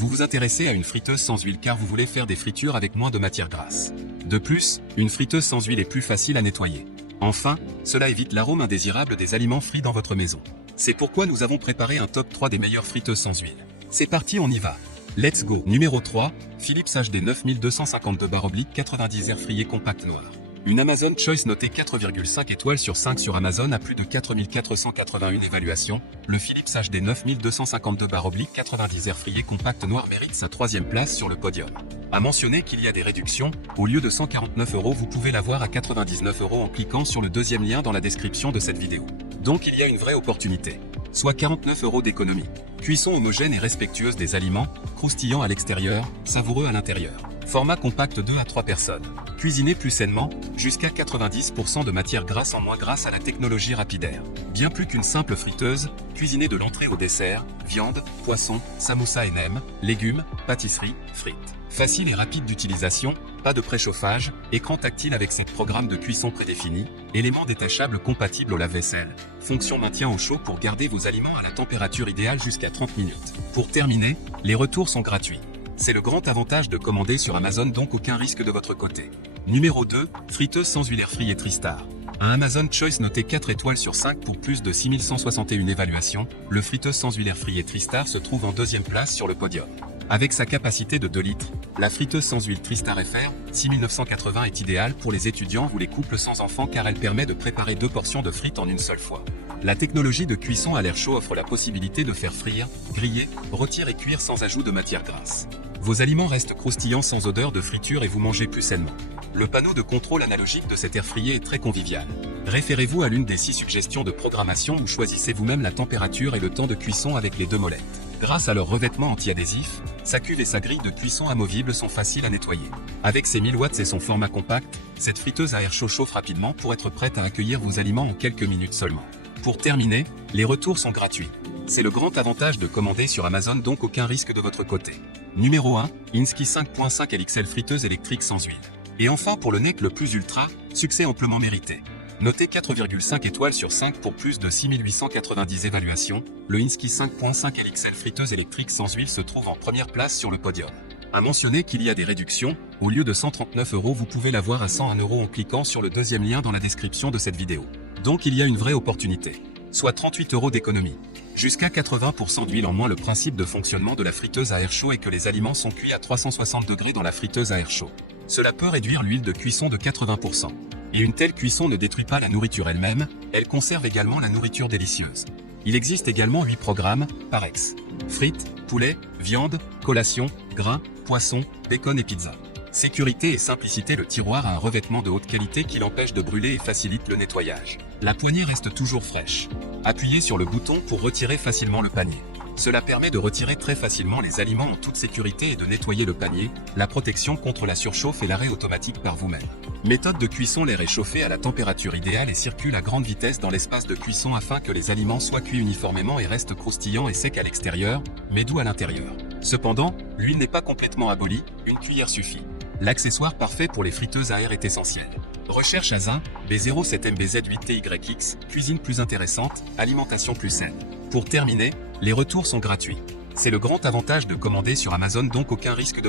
Vous vous intéressez à une friteuse sans huile car vous voulez faire des fritures avec moins de matière grasse. De plus, une friteuse sans huile est plus facile à nettoyer. Enfin, cela évite l'arôme indésirable des aliments frits dans votre maison. C'est pourquoi nous avons préparé un top 3 des meilleures friteuses sans huile. C'est parti, on y va. Let's go. Numéro 3, Philips HD 9252/90 air fryer compact noir. Une Amazon Choice notée 4,5 étoiles sur 5 sur Amazon à plus de 4481 évaluations, le Philips HD 9252/90 air fryer compact noir mérite sa 3e place sur le podium. À mentionner qu'il y a des réductions, au lieu de 149 €, vous pouvez l'avoir à 99 € en cliquant sur le deuxième lien dans la description de cette vidéo. Donc il y a une vraie opportunité. Soit 49 € d'économie. Cuisson homogène et respectueuse des aliments, croustillant à l'extérieur, savoureux à l'intérieur. Format compact 2 à 3 personnes. Cuisiner plus sainement, jusqu'à 90% de matière grasse en moins grâce à la technologie Rapidair. Bien plus qu'une simple friteuse, cuisiner de l'entrée au dessert, viande, poisson, samoussa et nem, légumes, pâtisseries, frites. Facile et rapide d'utilisation, pas de préchauffage, écran tactile avec 7 programmes de cuisson prédéfinis, éléments détachables compatibles au lave-vaisselle, fonction maintien au chaud pour garder vos aliments à la température idéale jusqu'à 30 minutes. Pour terminer, les retours sont gratuits. C'est le grand avantage de commander sur Amazon, donc aucun risque de votre côté. Numéro 2, friteuse sans huile air fryer Tristar. Un Amazon Choice noté 4 étoiles sur 5 pour plus de 6161 évaluations, le friteuse sans huile air fryer Tristar se trouve en 2e place sur le podium. Avec sa capacité de 2 litres, la friteuse sans huile Tristar FR 6980 est idéale pour les étudiants ou les couples sans enfants car elle permet de préparer 2 portions de frites en une seule fois. La technologie de cuisson à l'air chaud offre la possibilité de faire frire, griller, rôtir et cuire sans ajout de matière grasse. Vos aliments restent croustillants sans odeur de friture et vous mangez plus sainement. Le panneau de contrôle analogique de cet air fryer est très convivial. Référez-vous à l'une des 6 suggestions de programmation ou choisissez vous-même la température et le temps de cuisson avec les 2 molettes. Grâce à leur revêtement anti-adhésif, sa cuve et sa grille de cuisson amovible sont faciles à nettoyer. Avec ses 1000 watts et son format compact, cette friteuse à air chaud chauffe rapidement pour être prête à accueillir vos aliments en quelques minutes seulement. Pour terminer, les retours sont gratuits. C'est le grand avantage de commander sur Amazon, donc aucun risque de votre côté. Numéro 1, Insky 5.5 LXL friteuse électrique sans huile. Et enfin pour le NEC le plus ultra, succès amplement mérité. Noté 4,5 étoiles sur 5 pour plus de 6890 évaluations, le Insky 5.5 LXL friteuse électrique sans huile se trouve en première place sur le podium. À mentionner qu'il y a des réductions, au lieu de 139 € vous pouvez l'avoir à 101 € en cliquant sur le deuxième lien dans la description de cette vidéo. Donc il y a une vraie opportunité. Soit 38 € d'économie. Jusqu'à 80% d'huile en moins. Le principe de fonctionnement de la friteuse à air chaud est que les aliments sont cuits à 360 degrés dans la friteuse à air chaud. Cela peut réduire l'huile de cuisson de 80%. Et une telle cuisson ne détruit pas la nourriture elle-même, elle conserve également la nourriture délicieuse. Il existe également 8 programmes, par ex. Frites, poulet, viande, collation, grains, poisson, bacon et pizza. Sécurité et simplicité. Le tiroir a un revêtement de haute qualité qui l'empêche de brûler et facilite le nettoyage. La poignée reste toujours fraîche. Appuyez sur le bouton pour retirer facilement le panier. Cela permet de retirer très facilement les aliments en toute sécurité et de nettoyer le panier, la protection contre la surchauffe et l'arrêt automatique par vous-même. Méthode de cuisson. L'air est chauffé à la température idéale et circule à grande vitesse dans l'espace de cuisson afin que les aliments soient cuits uniformément et restent croustillants et secs à l'extérieur, mais doux à l'intérieur. Cependant, l'huile n'est pas complètement abolie, une cuillère suffit. L'accessoire parfait pour les friteuses à air est essentiel. Recherche Azin, B07MBZ8TYX, cuisine plus intéressante, alimentation plus saine. Pour terminer, les retours sont gratuits. C'est le grand avantage de commander sur Amazon, donc aucun risque de